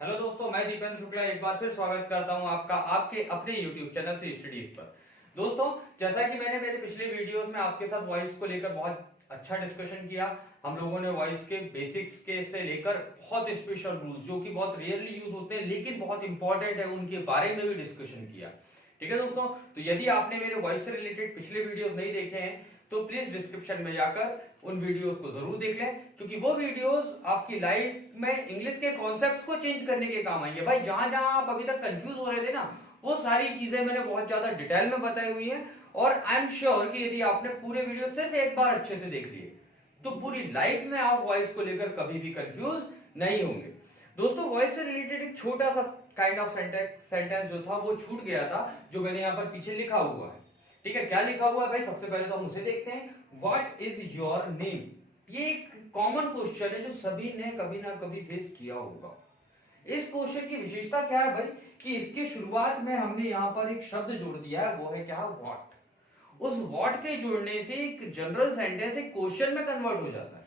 Hello दोस्तों, मैं दीपेंद्र शुक्ला एक बार फिर स्वागत करता हूं आपका आपके अपने YouTube चैनल से स्टडीज पर। दोस्तों, जैसा कि मैंने मेरे पिछले वीडियोस में आपके साथ वॉइस को लेकर बहुत अच्छा डिस्कशन किया। हम लोगों ने वॉइस के बेसिक्स के से लेकर बहुत स्पेशल रूल्स जो कि बहुत रेयरली यूज होते हैं लेकिन बहुत इंपॉर्टेंट है उनके बारे में भी डिस्कशन किया। ठीक है दोस्तों, तो यदि आपने मेरे वॉइस से रिलेटेड पिछले वीडियोस नहीं देखे हैं तो प्लीज डिस्क्रिप्शन में जाकर उन वीडियोस को जरूर देख लें, क्योंकि वो वीडियोस आपकी लाइफ में इंग्लिश के कॉन्सेप्ट्स को चेंज करने के काम आएंगे। भाई जहां जहां आप अभी तक कंफ्यूज हो रहे थे ना, वो सारी चीजें मैंने बहुत ज्यादा डिटेल में बताई हुई है। और आई एम श्योर कि यदि आपने पूरे वीडियो सिर्फ एक बार अच्छे से देख लिए तो पूरी लाइफ में आप वॉइस को लेकर कभी भी कंफ्यूज नहीं होंगे। दोस्तों, वॉइस से रिलेटेड एक छोटा सा काइंड ऑफ सेंटेंस जो था वो छूट गया था, जो मैंने यहां पर पीछे लिखा हुआ है। ठीक है, क्या लिखा हुआ है भाई? सबसे पहले तो हम उसे देखते हैं। What is your name? ये एक कॉमन क्वेश्चन है जो सभी ने कभी ना कभी फेस किया होगा। इस क्वेश्चन की विशेषता क्या है भाई कि इसके शुरुआत में हमने यहां पर एक शब्द जोड़ दिया है, वो है क्या? व्हाट। उस व्हाट के जुड़ने से एक जनरल सेंटेंस एक क्वेश्चन में कन्वर्ट हो जाता है।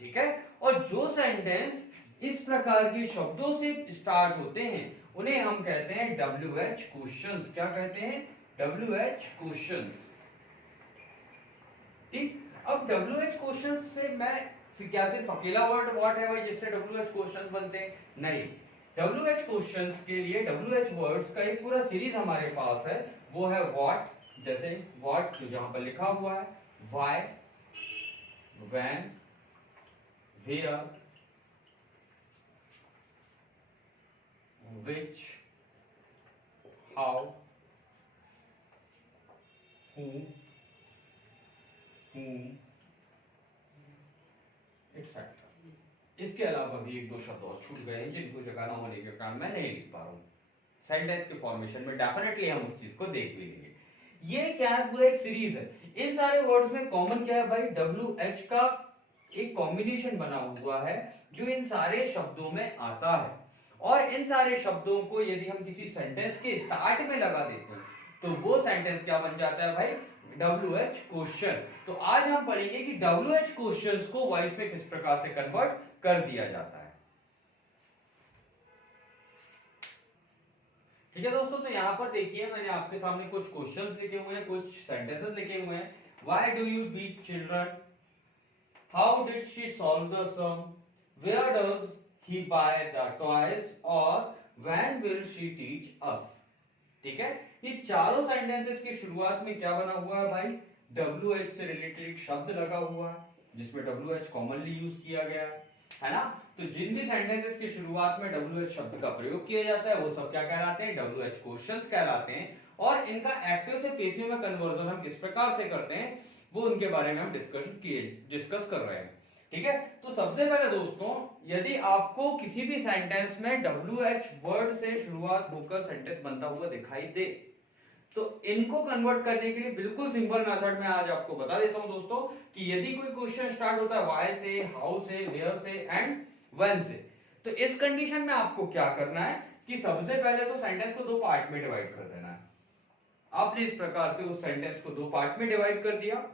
ठीक है, और जो सेंटेंस इस प्रकार के शब्दों से स्टार्ट होते हैं उन्हें हम कहते हैं WH क्वेश्चंस। क्या कहते हैं? WH questions. ठीक, अब WH क्वेश्चंस से मैं क्या सिर्फ अकेला वर्ड व्हाट है भाई जिससे WH क्वेश्चंस बनते हैं? नहीं, WH क्वेश्चंस के लिए WH वर्ड्स का एक पूरा सीरीज हमारे पास है। वो है व्हाट, जैसे व्हाट जो यहां पर लिखा हुआ है, why, when, where, which, how, who, whom, etc. इसके अलावा भी एक दो शब्द और छूट गए हैं जिनको जगह ना होने के कारण मैं नहीं लिख पा रहा हूं। सेंटेंस के फॉर्मेशन में डेफिनेटली हम उस चीज को देख भी लेंगे। ये क्या है? पूरा एक सीरीज है। इन सारे वर्ड्स में कॉमन क्या है भाई? WH का एक कॉम्बिनेशन बना हुआ है जो इन सारे शब्दों में आता है। और इन सारे शब्दों को यदि हम किसी सेंटेंस के स्टार्ट में लगा देते हैं तो वो सेंटेंस क्या बन जाता है भाई? WH question. तो आज हम पढ़ेंगे कि WH क्वेश्चंस को वॉइस में किस प्रकार से कन्वर्ट कर दिया जाता है। ठीक है दोस्तों, तो यहां पर देखिए मैंने आपके सामने कुछ क्वेश्चंस लिखे हुए हैं, कुछ सेंटेंसेस लिखे हुए हैं। Why do you beat children? How did she solve the sum? Where does he buy the toys? और when will she teach us? ठीक है, ये चारों सेंटेंसेस की शुरुआत में क्या बना हुआ है भाई? WH से रिलेटेड एक शब्द लगा हुआ है जिसमें WH कॉमनली यूज किया गया है ना। तो जिन भी सेंटेंसेस की शुरुआत में WH शब्द का प्रयोग किया जाता है वो सब क्या कहलाते हैं? WH क्वेश्चंस कहलाते हैं। और इनका एक्टिव से पैसिव में कन्वर्जन हम किस प्रकार से करते हैं वो उनके बारे में हम डिस्कस कर रहे हैं। ठीक है, तो सबसे पहले दोस्तों, यदि आपको किसी भी सेंटेंस में WH वर्ड से शुरुआत होकर सेंटेंस बनता हुआ दिखाई दे तो इनको कन्वर्ट करने के लिए बिल्कुल सिंपल मेथड में आज आपको बता देता हूं दोस्तों कि यदि कोई क्वेश्चन स्टार्ट होता है व्हाई से, हाउ से, वेयर से एंड व्हेन से, तो इस कंडीशन में आपको क्या करना है कि सबसे पहले तो सेंटेंस को दो पार्ट में डिवाइड कर देना है। आपने इस प्रकार से उस सेंटेंस को दो पार्ट में डिवाइड कर दिया।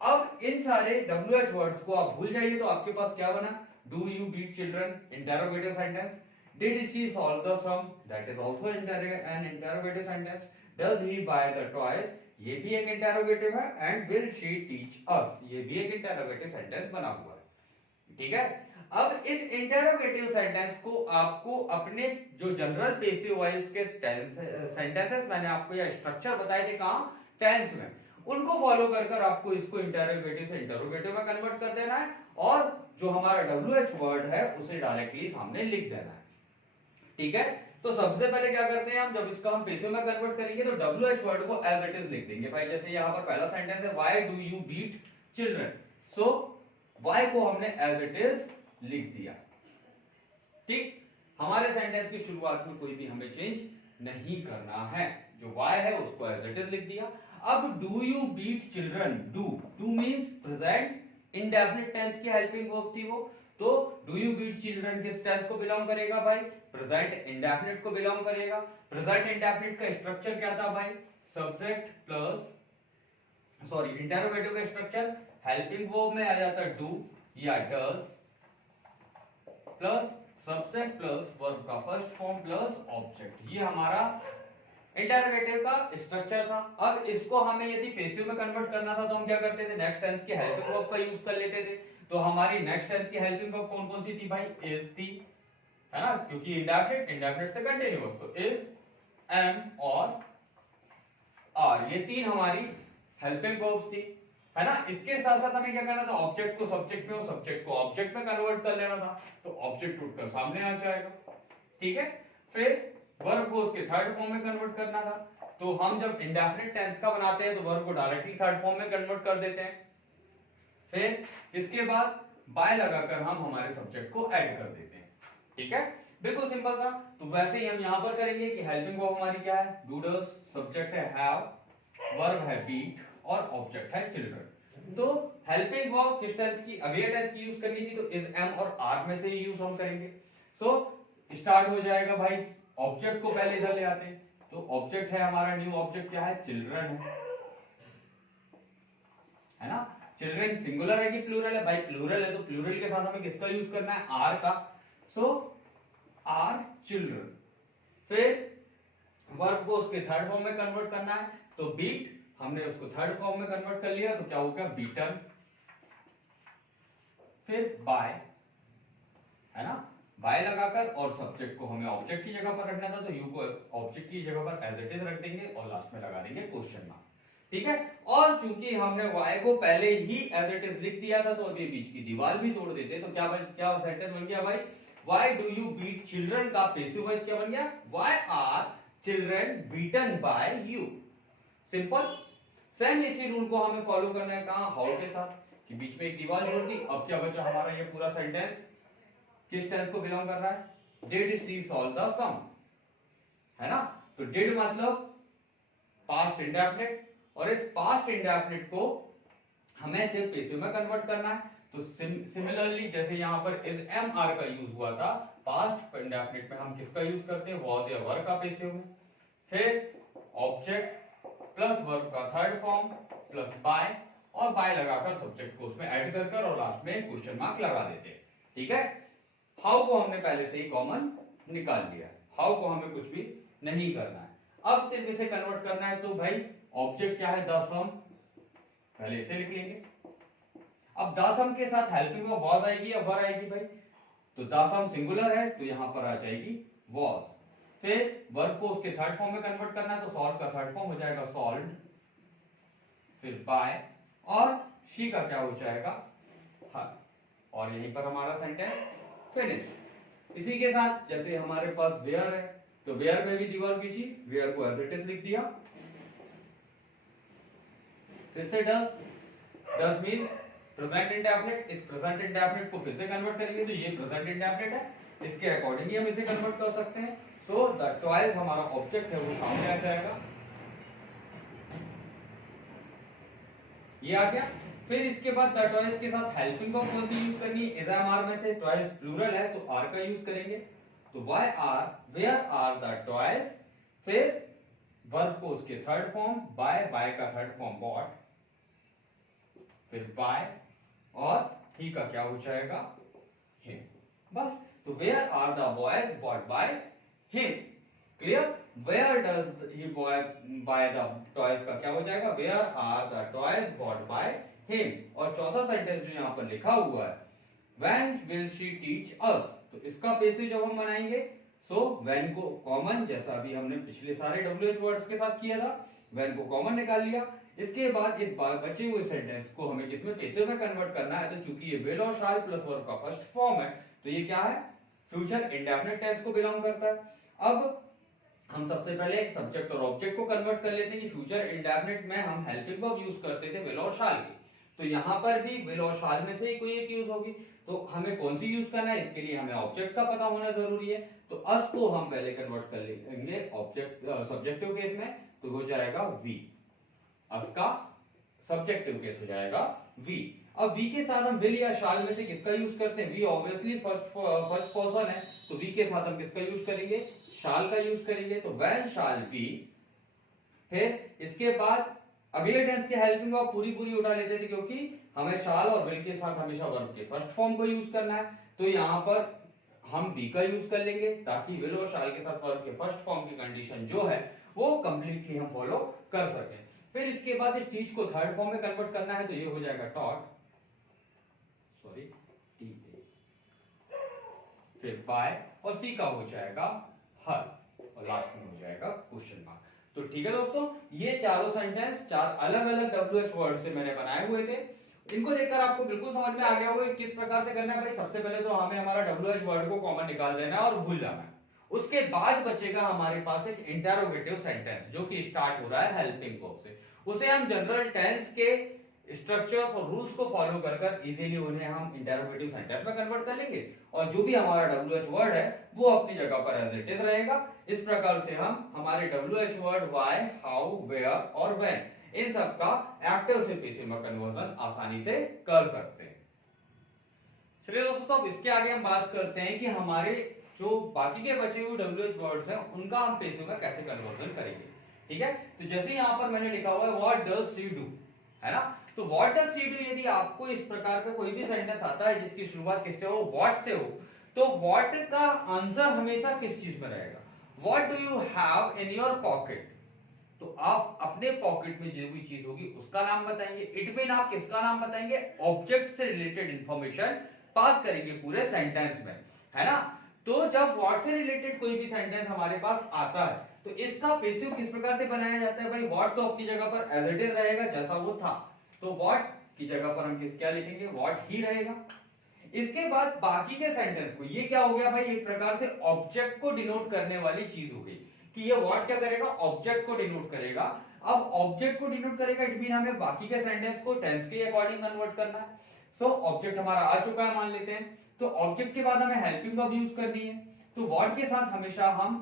अब इन सारे WH वर्ड्स को आप भूल जाइए तो आपके पास क्या बना? Do you beat children? Interrogative sentence. Did she solve the sum? That is also an interrogative sentence. Does he buy the toys? ये भी एक इंटरोगेटिव है। And will she teach us? ये भी एक इंटरोगेटिव सेंटेंस बना हुआ है। ठीक है, अब इस इंटरोगेटिव सेंटेंस को आपको अपने जो जनरल पैसिव वॉइस के सेंटेंसेस मैंने आपको यह स्ट्रक्चर बताए थे कहां? टेंस में, उनको फॉलो कर आपको इसको इंटरोगेटिव से इंटरोगेटिव में कन्वर्ट कर देना है और जो हमारा WH वर्ड है उसे डायरेक्टली सामने लिख देना है। ठीक है, तो सबसे पहले क्या करते हैं हम, जब इसका हम पैसिव में कन्वर्ट करेंगे तो WH वर्ड को एज इट इज लिख देंगे भाई। जैसे यहां पर पहला सेंटेंस है why do you beat children, so why को हमने एज इट इज लिख दिया। ठीक, हमारे सेंटेंस की शुरुआत में कोई भी हमें चेंज नहीं करना है। जो व्हाई है उसको एज इट इज लिख दिया। अब do you beat children, do means present indefinite tense की हेल्पिंग वर्ब थी वो, तो डू यू बीट चिल्ड्रन किस टेंस को बिलोंग करेगा भाई? प्रेजेंट इंडेफिनिट को बिलोंग करेगा। प्रेजेंट इंडेफिनिट का स्ट्रक्चर क्या था भाई? सब्जेक्ट प्लस इंटरोगेटिव का स्ट्रक्चर हेल्पिंग वर्ब में आ जाता डू या does plus subject plus verb का फर्स्ट फॉर्म प्लस ऑब्जेक्ट, ये हमारा इंटरोगेटिव का स्ट्रक्चर था। अब इसको हमें यदि पैसिव में कन्वर्ट करना था तो हम क्या करते थे, नेक्स्ट टेंस की हेल्पिंग वर्ब का यूज कर लेते थे। तो हमारी नेक्स्ट टेंस की हेल्पिंग वर्ब कौन कौन सी थी भाई, इज थी, है ना, क्योंकि इंडेफिनिट से कंटिन्यूअस, तो इज, एम और आर, ये तीन हमारी हेल्पिंग वर्ब्स थी, है ना। इसके साथ साथ हमें क्या करना था, ऑब्जेक्ट को सब्जेक्ट में और सब्जेक्ट को ऑब्जेक्ट में कन्वर्ट कर लेना था। तो ऑब्जेक्ट उठकर सामने आ जाएगा, ठीक है। फिर वर्ब को उसके थर्ड फॉर्म में कन्वर्ट करना था। तो हम जब इंडेफिनिट टेंस का बनाते हैं तो वर्ब को डायरेक्टली थर्ड फॉर्म में कन्वर्ट कर देते हैं। फिर इसके बाद बाय लगाकर हम हमारे सब्जेक्ट को ऐड कर देते हैं, ठीक है, बिल्कुल सिंपल था। तो वैसे ही हम यहां पर करेंगे कि हेल्पिंग वर्ब हमारी क्या है, डू डज, सब्जेक्ट है हैव, वर्ब है बीट और ऑब्जेक्ट है चिल्ड्रन। तो हेल्पिंग वर्ब किस टेंस की, अगले टेंस की यूज करनी थी, तो इज, एम और आर में से ही यूज हम करेंगे। सो स्टार्ट हो जाएगा भाई, ऑब्जेक्ट को पहले इधर ले आते हैं। तो ऑब्जेक्ट है हमारा, न्यू ऑब्जेक्ट क्या है, चिल्ड्रन है ना। चिल्ड्रन सिंगुलर है कि प्लूरल है, भाई प्लूरल है, तो प्लूरल के साथ हमें किसका यूज करना है, आर का। सो आर चिल्ड्रन। फिर वर्ब को उसके थर्ड फॉर्म में कन्वर्ट करना है, तो बीट, हमने उसको थर्ड फॉर्म में कन्वर्ट कर लिया, तो क्या हो गया, बीटन। फिर बाय, है ना, बाय लगाकर, और सब्जेक्ट को हमें ऑब्जेक्ट की जगह पर रखना था, तो यू को ऑब्जेक्ट की जगह पर एज इट इज रख देंगे और लास्ट में लगा देंगे क्वेश्चन मार्क, ठीक है। और चूंकि हमने y को पहले ही एज इट इज लिख दिया था, तो अभी बीच की दीवार भी तोड़ देते, तो क्या सेंटेंस बन गया भाई, why do you beat children का पैसिव वॉइस क्या बन गया, why are children beaten by you। Simple. Same इसी रूल को हमें फॉलो करना है, कहां, हाउ के साथ, कि बीच में एक दीवार जोड़ दी। अब क्या बचा हमारा ये पूरा सेंटेंस, किस टेंस को बिलोंग कर रहा है, डिड शी सॉल्व द सम, है ना। तो डिड मतलब पास्ट इंडेफिनिट, और इस पास्ट इंडेफिनिट को हमें सिर्फ पैसिव में कन्वर्ट करना है। तो सिमिलरली जैसे यहां पर इज, एम, आर का यूज हुआ था, पास्ट इंडेफिनिट में हम किसका यूज करते हैं, वाज या वर का पैसिव में। फिर ऑब्जेक्ट प्लस वर्ब का थर्ड फॉर्म प्लस बाय, और बाय लगाकर सब्जेक्ट को उसमें ऐड कर और लास्ट में क्वेश्चन मार्क लगा देते हैं, ठीक है। हाउ को हमने पहले से ही कॉमन निकाल लिया, हाउ को हमें कुछ भी नहीं करना है। अब सिर्फ इसे कन्वर्ट करना है, तो भाई ऑब्जेक्ट क्या है, द सम, पहले इसे लिख लेंगे। अब द सम के साथ हेल्पिंग वर्ब वाज आएगी या वर आएगी भाई, तो द सम सिंगुलर है, तो यहां पर आ जाएगी वाज। फिर वर्ब को उसके थर्ड फॉर्म में कन्वर्ट करना है, तो सॉल्व का थर्ड फॉर्म हो जाएगा सॉल्व्ड। फिर बाय, और शी का क्या हो जाएगा, हाँ, और यहीं पर हमारा सेंटेंस फिनिश। इसी के साथ जैसे हमारे पास वेयर है, तो वेयर में भी दीवार खींची, वेयर को एज इट इज लिख दिया। फिर से डज मींस प्रेजेंट इंडेफिनिट, इस प्रेजेंट इंडेफिनिट को फिर से कन्वर्ट करेंगे, तो ये प्रेजेंट इंडेफिनिट है, इसके अकॉर्डिंगली हम इसे कन्वर्ट कर सकते हैं। सो द टॉयज हमारा ऑब्जेक्ट है वो सामने आ जाएगा, ये आ गया। फिर इसके बाद द टॉयज के साथ हेल्पिंग वर्ब कौन सी यूज करनी है, इज, एम, आर में से टॉयज प्लूरल है, तो आर का यूज करेंगे। तो why are, where are the toys. फिर वर्ब को उसके थर्ड फॉर्म, बाय, बाय का थर्ड फॉर्म बॉट, फिर बाय, और ही का क्या हो जाएगा, हिम, बस। तो where are the boys bought by him, clear. Where does he boy buy the toys का क्या हो जाएगा, where are the toys bought by him. और चौथा सेंटेंस जो यहां पर लिखा हुआ है, व्हेन विल शी टीच अस, तो इसका पैसेज जब हम बनाएंगे, सो व्हेन को कॉमन, जैसा अभी हमने पिछले सारे WH वर्ड्स के साथ किया था, व्हेन को कॉमन निकाल लिया। इसके बाद इस बचे हुए सेंटेंस को हमें किसमें, पैसिव में कन्वर्ट करना है। तो चूंकि ये विल और शाल प्लस वर्ब का फर्स्ट फॉर्म है, तो ये क्या है, फ्यूचर इंडेफिनिट टेंस को बिलोंग करता है। अब हम सबसे पहले सब्जेक्ट और ऑब्जेक्ट को कन्वर्ट कर लेते हैं कि फ्यूचर इंडेफिनिट में हम हेल्पिंग वर्ब यूज करते थे विल और शाल की, तो यहां पर भी विल और शाल में से ही कोई एक यूज होगी। तो हमें कौन सी यूज करना है, इसके लिए हमें ऑब्जेक्ट का पता होना जरूरी है। तो अस को हम पहले कन्वर्ट कर लेंगे ऑब्जेक्ट सब्जेक्टिव केस में, तो हो जाएगा वी, अस का सब्जेक्टिव केस हो जाएगा वी। अब वी के साथ हम विल या शाल में से किसका यूज करते हैं, वी ऑब्वियसली फर्स्ट पर्सन है, तो वी के साथ हम किसका यूज करेंगे, शाल का यूज करेंगे। तो व्हेन शाल वी। फिर इसके बाद अगले टेंस की हेल्पिंग वर्ब पूरी उठा लेते थे, क्योंकि हमें शाल और विल के साथ हमेशा वर्ब के फर्स्ट फॉर्म को यूज करना है। तो यहां पर हम बी का यूज कर लेंगे ताकि विल और शाल के साथ वर्ब के फर्स्ट फॉर्म की कंडीशन जो है वो कंप्लीटली हम फॉलो कर सकें। फिर इसके बाद इस टीच को थर्ड फॉर्म में कन्वर्ट करना है तो ये हो जाएगा टॉट, सॉरी टी, फिर बाय और सी का हो जाएगा हर और लास्ट में हो जाएगा क्वेश्चन मार्क। तो ठीक है दोस्तों, ये चारों सेंटेंस चार अलग अलग WH वर्ड से मैंने बनाए हुए थे। इनको देखकर आपको बिल्कुल समझ में आ गया होगा किस प्रकार से करना है। भाई सबसे पहले तो हमें हमारा WH वर्ड को कॉमन निकाल देना है और भूल जाना है। उसके बाद बचेगा हमारे पास एक इंटरोगेटिव सेंटेंस जो कि स्टार्ट हो रहा है हेल्पिंग वर्ब से। उसे हम जनरल टेंस के स्ट्रक्चर्स और रूल्स को फॉलो कर इजीली उन्हें हम इंटरोगेटिव सेंटेंस में कन्वर्ट कर लेंगे और जो भी हमारा WH वर्ड है वो अपनी जगह पर एज इट इज रहेगा। इस प्रकार से हम हमारे WH word why, how, where और व्हेन इन सब का एक्टिव से पैसिव में कन्वर्जन आसानी से कर सकते हैं। चलिए दोस्तों, तो अब इसके आगे हम बात करते हैं कि हमारे जो बाकी के बचे हुए WH वर्ड्स हैं उनका हम पैसिव में कैसे कन्वर्जन करेंगे। ठीक है, तो जैसे यहाँ पर मैंने लिखा हुआ है व्हाट डज शी डू, है ना। तो व्हाट डज शी डू, यदि आपको इस प्रकार का कोई भी सेंटेंस आता है जिसकी शुरुआत किससे हो, व्हाट से हो, तो व्हाट का आंसर हमेशा किस चीज में रहेगा। What do you have in your pocket, तो आप अपने पॉकेट में जो भी चीज होगी उसका नाम बताएंगे। इट मीन आप किसका नाम बताएंगे, ऑब्जेक्ट से रिलेटेड इंफॉर्मेशन पास करेंगे पूरे सेंटेंस में, है ना। तो जब व्हाट से रिलेटेड कोई भी सेंटेंस हमारे पास आता है तो इसका पैसिव किस प्रकार से बनाया जाता है। भाई व्हाट तो अपनी जगह पर एज इट इज रहेगा जैसा वो था, तो व्हाट की जगह पर हम क्या लिखेंगे, व्हाट ही रहेगा। इसके बाद बाकी के सेंटेंस को, ये क्या हो गया भाई, एक प्रकार से ऑब्जेक्ट को डिनोट करने वाली चीज हो गई कि ये व्हाट क्या करेगा, ऑब्जेक्ट को डिनोट करेगा। अब ऑब्जेक्ट को डिनोट करेगा इट मीन हमें बाकी के सेंटेंस को टेंस के अकॉर्डिंग कन्वर्ट करना है। सो ऑब्जेक्ट हमारा आ चुका है मान लेते हैं, तो ऑब्जेक्ट के बाद हमें हेल्पिंग वर्ब यूज करनी है। तो व्हाट के साथ हमेशा हम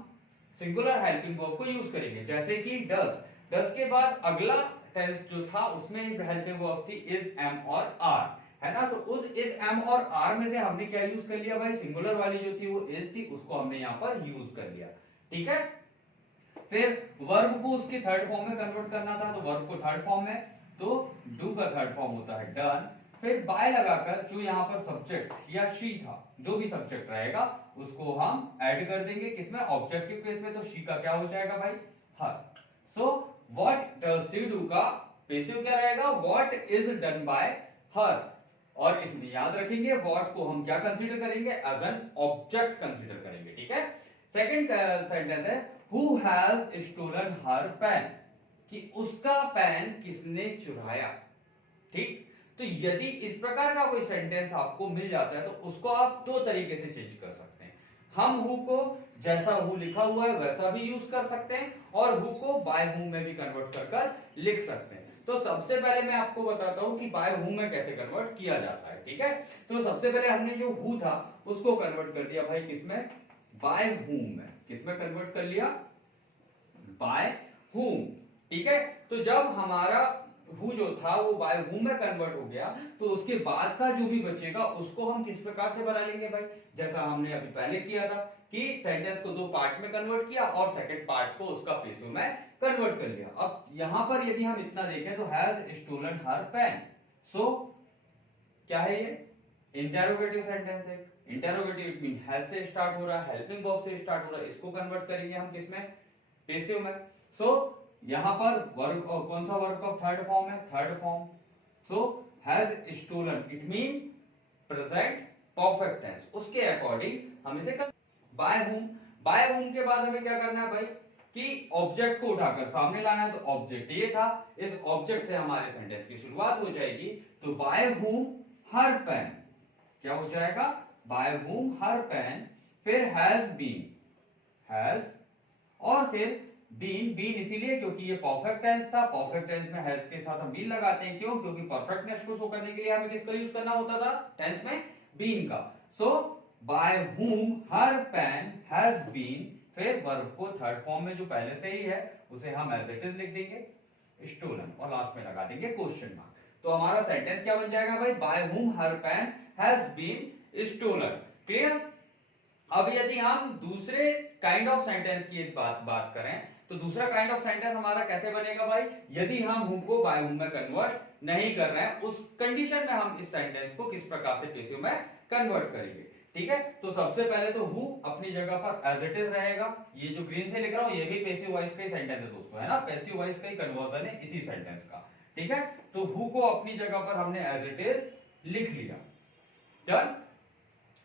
सिंगुलर हेल्पिंग वर्ब को यूज करेंगे, जैसे कि डज। डज के बाद अगला टेंस जो था उसमें हेल्पिंग वर्ब थी इज, एम और आर, है ना। तो उस इज, एम और आर में से हमने क्या यूज कर लिया भाई, सिंगुलर वाली जो थी वो इज थी, उसको हमने यहाँ पर यूज कर लिया। ठीक है, फिर वर्ब को उसके थर्ड फॉर्म में कन्वर्ट करना था, तो वर्ब को थर्ड फॉर्म में, तो डू का थर्ड फॉर्म होता है डन। फिर बाय लगाकर जो यहाँ पर सब्जेक्ट या शी था, जो भी सब्जेक्ट रहेगा उसको हम ऐड कर देंगे किसमें, ऑब्जेक्टिव केस में, तो शी का क्या हो जाएगा भाई, her. So what does she do का पैसिव क्या रहेगा, what is done by her. और इसमें याद रखेंगे व्हाट को हम क्या कंसीडर करेंगे, एज एन ऑब्जेक्ट कंसीडर करेंगे। ठीक है, सेकंड सेंटेंस है who has stolen her pen, कि उसका पेन किसने चुराया। ठीक, तो यदि इस प्रकार का कोई सेंटेंस आपको मिल जाता है तो उसको आप दो तरीके से चेंज कर सकते हैं। हम हु को जैसा हु लिखा हुआ है वैसा भी यूज कर सकते हैं और हु को बाय हु में भी कन्वर्ट कर लिख सकते हैं। तो सबसे पहले मैं आपको बताता हूं कि बाय हु में कैसे कन्वर्ट किया जाता है। ठीक है, तो सबसे पहले हमने जो हु था उसको कन्वर्ट कर दिया भाई किसमें, बाय हुम में। किसमें कन्वर्ट कर लिया, बाय हुम। ठीक है, तो जब हमारा हु जो था वो बाय हुम में कन्वर्ट हो गया तो उसके बाद का जो भी बचेगा उसको हम किस प्रकार से बना लेंगे भाई, जैसा हमने अभी पहले किया था कि सेंटेंस को दो पार्ट में कन्वर्ट किया और सेकंड पार्ट को उसका पैसिव में कन्वर्ट कर लिया। अब यहां पर यदि हम इतना देखें तो हैज स्टोलन हर पेन, सो क्या है ये, इंटरोगेटिव सेंटेंस है। इंटरोगेटिव इट मीन हैज से स्टार्ट हो रहा है, हेल्पिंग वर्ब से स्टार्ट हो रहा है, इसको कन्वर्ट करेंगे हम किसमें, पैसिव में। सो यहां पर वर्ब कौन सा वर्ब का थर्ड फॉर्म है, third form. So has stolen it mean present perfect tense, उसके अकॉर्डिंग हम इसे बाय हुम। बाय हुम के बाद हमें क्या करना है भाई कि ऑब्जेक्ट को उठाकर सामने लाना है, तो ऑब्जेक्ट ये था, इस ऑब्जेक्ट से हमारे सेंटेंस की शुरुआत हो जाएगी। तो बाय हुम हर पेन क्या हो जाएगा, बाय हुम हर पेन, फिर हैज बीन, हैज, और फिर बीन। बीन इसीलिए क्योंकि ये परफेक्ट टेंस था, परफेक्ट टेंस में हैज के साथ हम बीन लगाते हैं, क्यों, क्योंकि परफेक्टनेस को शो करने के लिए हमें किसका यूज करना होता था टेंस में, बीन का। So by whom her pen has been, फिर वर्ब को थर्ड फॉर्म में जो पहले से ही है उसे हम एज इट इज लिख देंगे स्टोलन और लास्ट में लगा देंगे क्वेश्चन मार्क। तो हमारा सेंटेंस क्या बन जाएगा भाई, by whom her pen has been stolen. Clear. अब यदि हम दूसरे काइंड ऑफ सेंटेंस की बात करें तो दूसरा काइंड ऑफ सेंटेंस हमारा कैसे बनेगा भाई, यदि हम हु को बाय हुम में कन्वर्ट नहीं कर रहे हैं, उस कंडीशन में हम इस सेंटेंस को किस प्रकार से पैसिव में कन्वर्ट करेंगे। ठीक है, तो सबसे पहले तो हु अपनी जगह पर एज इट इज रहेगा। ये जो ग्रीन से लिख रहा हूं ये भी पैसिव वॉइस का ही सेंटेंस है दोस्तों, है ना, पैसिव वॉइस का ही कन्वर्जन है इसी सेंटेंस का। ठीक है, तो हु को अपनी जगह पर हमने एज इट इज लिख लिया। डन।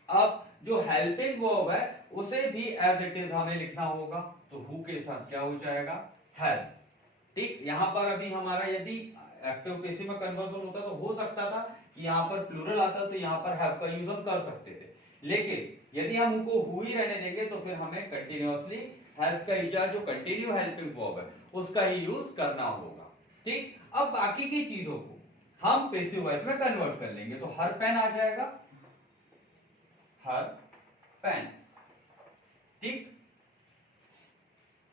अब जो हेल्पिंग वर्ब है उसे भी एज इट इज हमें लिखना होगा, तो हु के साथ क्या हो जाएगा, हैज। ठीक, यहां पर अभी हमारा यदि एक्टिव पैसिव में कन्वर्जन होता तो हो सकता था कि यहां पर प्लूरल आता तो यहां पर हैव का यूज हम कर सकते थे, लेकिन यदि हम उनको हु ही रहने देंगे तो फिर हमें कंटिन्यूअसली हैज का ही जो कंटिन्यू हेल्पिंग वर्ब है उसका ही यूज करना होगा। ठीक, अब बाकी की चीजों को हम पैसिव वॉइस में कन्वर्ट कर लेंगे, तो हर पेन आ जाएगा, हर पेन। ठीक,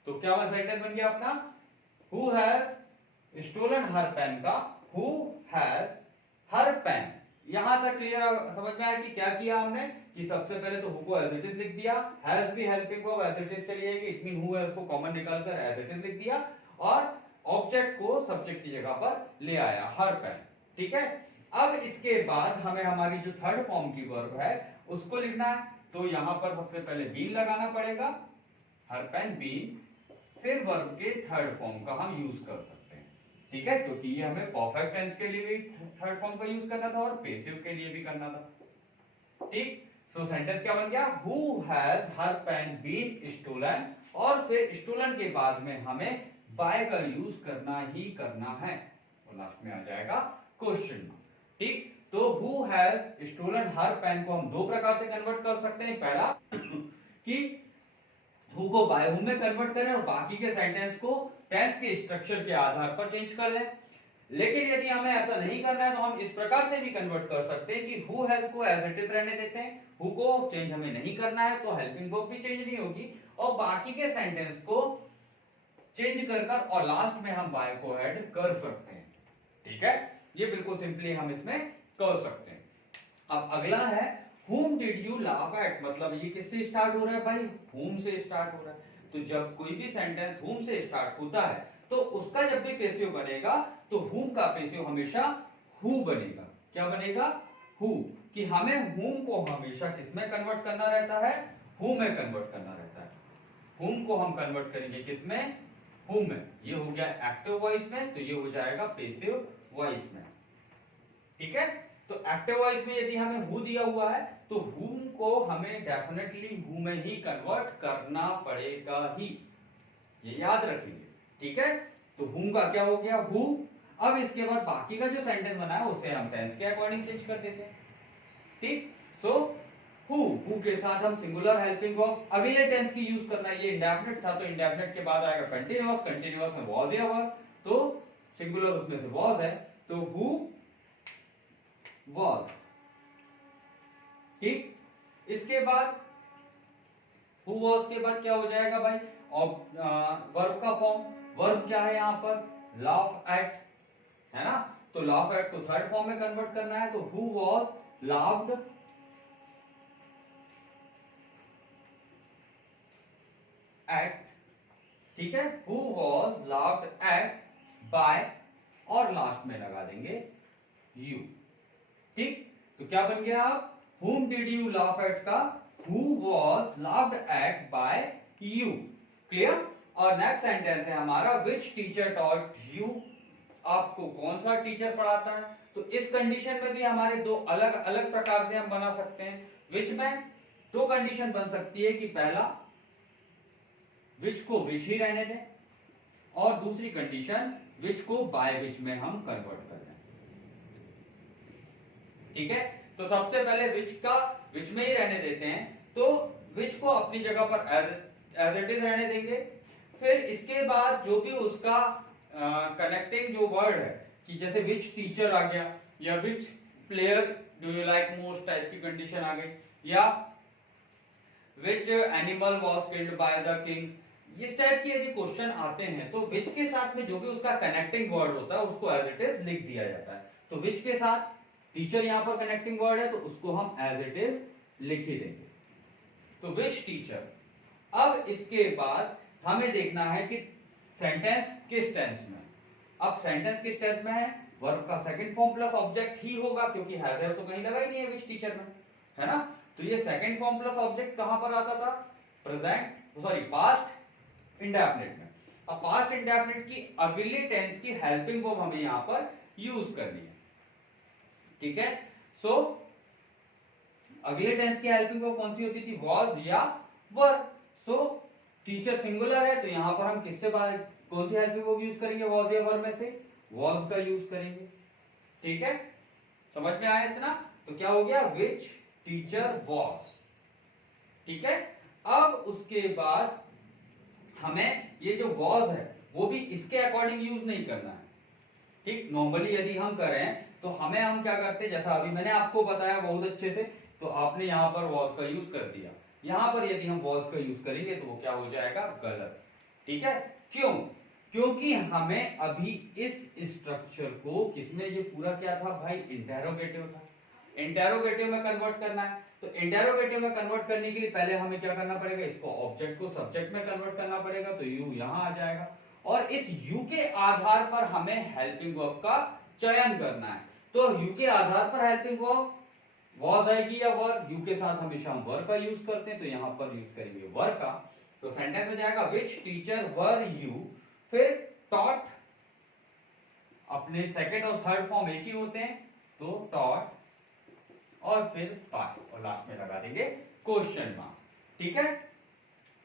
तो क्या सेंटेंस बन गया अपना, who has stolen her pen का हु हैज हर पेन। यहां तक क्लियर समझ में आया कि क्या किया हमने, कि सबसे पहले तो who co as it is लिख दिया, हैज भी helping verb as it is चली जाएगी, इट मीन हु है उसको कॉमन निकालकर एज इट इज लिख दिया और ऑब्जेक्ट को सब्जेक्ट की जगह पर ले आया, हर पेन। ठीक है, अब इसके बाद हमें हमारी जो थर्ड फॉर्म की वर्ब है उसको लिखना है, तो यहां पर सबसे पहले बीन लगाना पड़ेगा, हर पेन बीन, फिर वर्ब के थर्ड फॉर्म का हम यूज कर सकते हैं। ठीक है, क्योंकि ये हमें परफेक्ट टेंस के लिए भी थर्ड फॉर्म का यूज करना था और पैसिव के लिए भी करना था। ठीक, सो सेंटेंस क्या बन गया, who has her pen been stolen, और फिर स्टोलन के बाद में हमें बाय का यूज करना ही करना है, और लास्ट में आ जाएगा क्वेश्चन। ठीक, तो who has stolen her pen को हम दो प्रकार से कन्वर्ट कर सकते हैं, पहला कि हु को बाय हु में कन्वर्ट करें और बाकी के सेंटेंस को टेंस के स्ट्रक्चर के आधार पर चेंज कर लें। लेकिन यदि हमें ऐसा नहीं करना है तो हम इस प्रकार से भी कन्वर्ट कर सकते हैं कि हु हैज को एज इट इज रहने देते हैं, हु को चेंज हमें नहीं करना है तो हेल्पिंग वर्ब भी चेंज नहीं होगी, और बाकी के सेंटेंस को चेंज कर और लास्ट में हम बाय को ऐड कर सकते हैं। ठीक है, ये बिल्कुल सिंपली हम इसमें कर सकते हैं। अब अगला है whom did you laugh at, मतलब ये किससे स्टार्ट हो रहा है भाई, whom से स्टार्ट हो रहा है। तो जब कोई भी सेंटेंस whom से स्टार्ट होता है तो उसका जब भी पैसिव बनेगा तो whom का पैसिव हमेशा who बनेगा। क्या बनेगा, who, कि हमें whom को हमेशा किसमें कन्वर्ट करना रहता है, who में कन्वर्ट करना रहता है। whom को हम कन्वर्ट करेंगे किसमें, who में। ये हो गया एक्टिव वॉइस में, तो ये हो जाएगा पैसिव वॉइस में। ठीक है, तो एक्टिव वॉइस में यदि हमें हु दिया हुआ है तो whom को हमें डेफिनेटली who में ही कन्वर्ट करना पड़ेगा ही, ये याद रखेंगे। ठीक है, तो whom का क्या हो गया, who। अब इसके बाद बाकी का जो सेंटेंस बना है उसे हम टेंस के अकॉर्डिंग चेंज कर देते हैं। ठीक, सो हु के साथ हम सिंगुलर हेल्पिंग वर्ब अगले टेंस की यूज करना है। ये इंडेफिनिट था तो इंडेफिनिट के बाद आएगा कंटीन्यूअस, कंटीन्यूअस में वाज या वर, तो सिंगुलर उसमें से वाज है, तो हु was। ठीक, इसके बाद who was के बाद क्या हो जाएगा भाई, वर्ब का फॉर्म। वर्ब क्या है यहाँ पर, laugh at, है ना, तो laugh at को थर्ड फॉर्म में कन्वर्ट करना है, तो who was laughed at। ठीक है, who was laughed at by, और लास्ट में लगा देंगे you। ठीक, तो क्या बन गया आप, whom did you laugh at का who was laughed at by you। Clear. और नेक्स्ट सेंटेंस है हमारा which teacher taught you, आपको कौन सा टीचर पढ़ाता है। तो इस कंडीशन में भी हमारे दो अलग अलग प्रकार से हम बना सकते हैं। which में दो कंडीशन बन सकती है कि पहला which को which ही रहने दें, और दूसरी कंडीशन which को by which में हम कन्वर्ट कर दें। ठीक है, तो सबसे पहले विच में ही रहने देते हैं, तो विच को अपनी जगह पर एज इट इज रहने देंगे। फिर इसके बाद जो भी उसका कनेक्टिंग जो वर्ड है, कि जैसे विच टीचर आ गया, या विच player do you like most type की कंडीशन आ गई, या which animal was killed by the king, इस टाइप की यदि क्वेश्चन आते हैं तो विच के साथ में जो भी उसका कनेक्टिंग वर्ड होता है उसको एज इट इज लिख दिया जाता है। तो विच के साथ टीचर यहां पर कनेक्टिंग वर्ड है तो उसको हम एज इट इज लिख ही देंगे, तो विच टीचर। अब इसके बाद हमें देखना है कि सेंटेंस किस टेंस में। अब सेंटेंस किस टेंस में है, वर्ब का सेकंड फॉर्म प्लस ऑब्जेक्ट ही होगा, क्योंकि हैज है तो कहीं लगा ही नहीं है विच टीचर में, है ना। तो ये सेकंड फॉर्म प्लस ऑब्जेक्ट कहां पर आता था, प्रेजेंट सॉरी पास्ट इंडेफिनिट में। अब पास्ट इंडेफिनिट की अगले टेंस की हेल्पिंग वर्ब हमें यहां पर यूज करनी है, ठीक है। सो अगले टेंस की हेल्पिंग वर्ब कौन सी होती थी, वॉज या वर। सो टीचर सिंगुलर है तो यहां पर हम किससे बात, कौन सी हेल्पिंग वर्ब यूज करेंगे, वॉज या वर में से वॉज का यूज करेंगे, ठीक है। समझ में आया इतना, तो क्या हो गया, विच टीचर वॉज, ठीक है। अब उसके बाद हमें ये जो वॉज है वो भी इसके अकॉर्डिंग यूज नहीं करना है, ठीक। नॉर्मली यदि हम करें तो हम क्या करते हैं, जैसा अभी मैंने आपको बताया बहुत अच्छे से, तो आपने यहां पर वॉज का यूज कर दिया। यहां पर यदि हम वॉज का यूज करेंगे तो वो क्या हो जाएगा, गलत, ठीक है। क्यों, क्योंकि हमें अभी इस स्ट्रक्चर को किसमें, ये पूरा क्या था भाई, इंटेरोगेटिव था, इंटेरोगेटिव में कन्वर्ट करना है। तो इंटेरोगेटिव में कन्वर्ट करने के लिए पहले हमें क्या करना पड़ेगा, इसको ऑब्जेक्ट को सब्जेक्ट में कन्वर्ट करना पड़ेगा, तो यू यहां आ जाएगा, और इस यू के आधार पर हमें हेल्पिंग वर्ब का चयन करना है। तो यू के आधार पर हेल्पिंग वर्ब वॉज आएगी या वर, यू के साथ हमेशा हम वर का यूज करते हैं, तो यहां पर यूज करेंगे वर का। तो सेंटेंस हो जाएगा विच टीचर वर यू, फिर टॉट, अपने सेकंड और थर्ड फॉर्म एक ही होते हैं, तो टॉट, और फिर बाय, और लास्ट में लगा देंगे क्वेश्चन मार्क, ठीक है।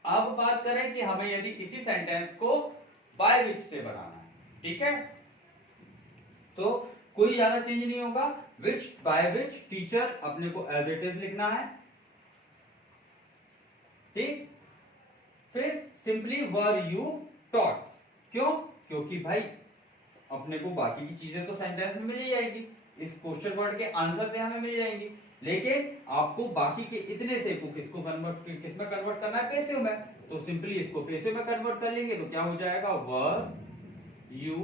अब बात करें कि हमें यदि इसी सेंटेंस को बाय विच से बनाना है, ठीक है, तो कोई ज्यादा चेंज नहीं होगा, विच बाय विच टीचर अपने को एज इट इज लिखना है, ठीक। फिर सिंपली वर यू टॉट, क्यों, क्योंकि भाई अपने को बाकी की चीजें तो सेंटेंस में मिल ही जाएगी, इस क्वेश्चन वर्ड के आंसर से हमें मिल जाएंगी, लेकिन आपको बाकी के इतने से को किसको कन्वर्ट, किसमें कन्वर्ट करना है, पैसिव में। तो सिंपली इसको पैसिव में कन्वर्ट कर लेंगे तो क्या हो जाएगा, वर यू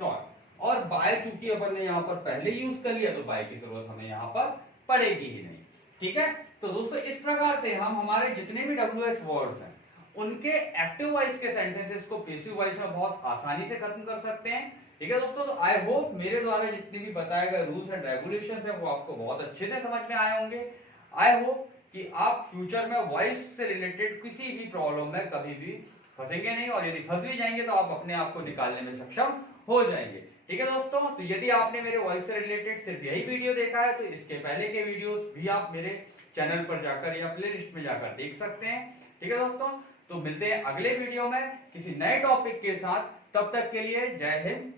टॉट। और बाय चूंकि अपन ने यहां पर पहले यूज कर लिया तो बाय की जरूरत हमें यहां पर पड़ेगी ही नहीं, ठीक है। तो दोस्तों इस प्रकार से हम हमारे जितने भी WH वर्ड्स हैं उनके एक्टिव वॉइस के सेंटेंसेस को पैसिव वॉइस में बहुत आसानी से खत्म कर सकते हैं, ठीक है दोस्तों। तो आई होप मेरे द्वारा जितने भी बताए गए रूल्स एंड रेगुलेशंस हैं वो आपको बहुत अच्छे से समझ में आए होंगे। आई होप कि आप फ्यूचर में वॉइस से रिलेटेड किसी भी प्रॉब्लम में कभी भी फंसेंगे नहीं, और यदि फंस भी जाएंगे तो आप अपने आप को निकालने में सक्षम हो जाएंगे, ठीक है दोस्तों। तो यदि आपने मेरे वॉइस से रिलेटेड सिर्फ यही वीडियो देखा है तो इसके पहले के वीडियोस भी आप मेरे चैनल पर जाकर या प्लेलिस्ट में जाकर देख सकते हैं, ठीक है दोस्तों। तो मिलते हैं अगले वीडियो में किसी नए टॉपिक के साथ, तब तक के लिए जय हिंद।